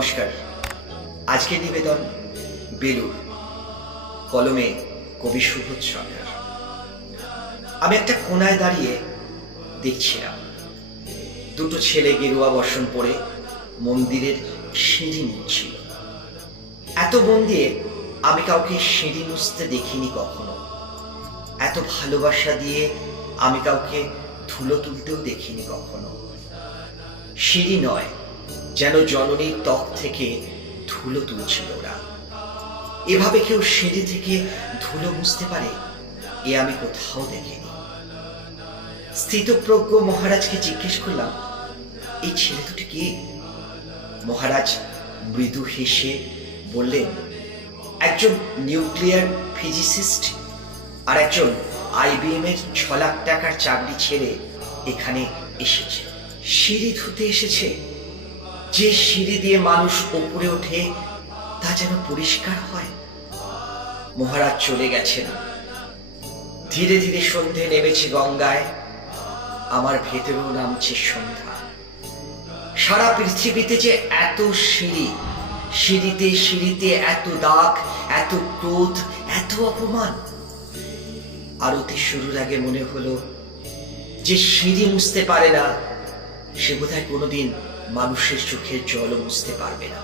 নমস্কার। আজকের নিবেদন বেলুর, কলমে কবি সুবোধ সরকার। আমি একটা কোনায় দাঁড়িয়ে দেখছিলাম দুটো ছেলে গেরুয়া বসন পরে মন্দিরের সিঁড়ি মুছছিল। এত মন দিয়ে আমি কাউকে সিঁড়ি মুছতে দেখিনি কখনো। এত ভালোবাসা দিয়ে আমি কাউকে ধুলো তুলতেও দেখিনি কখনো। সিঁড়ি নয়, যেন জননীর ত্বক থেকে ধুলো তুলছিল ওরা। এভাবে কেউ সিঁড়ি থেকে ধুলো মুছতে পারে এ আমি কোথাও দেখিনি। স্থিতপ্রজ্ঞ মহারাজকে জিজ্ঞেস করলাম, এই ছেলে দুটি কে? মহারাজ মৃদু হেসে বললেন, একজন নিউক্লিয়ার ফিজিসিস্ট আর একজন IBM এর 6 লাখ টাকার চাকরি ছেড়ে এখানে এসেছে। সিঁড়ি ধুতে এসেছে। যে সিঁড়ি দিয়ে মানুষ ওপরে ওঠে তা যেন পরিষ্কার হয়। মহারাজ চলে গেছেন। ধীরে ধীরে সন্ধে নেমেছে গঙ্গায়। আমার ভেতরেও নামছে সন্ধ্যা। সারা পৃথিবীতে যে এত সিঁড়ি, সিঁড়িতে সিঁড়িতে এত দাগ, এত ক্রোধ, এত অপমান। আরতি শুরুর আগে মনে হলো, যে সিঁড়ি মুছতে পারে না সে বোধহয় কোনোদিন মানুষের চোখের জলও মুছতে পারবে না।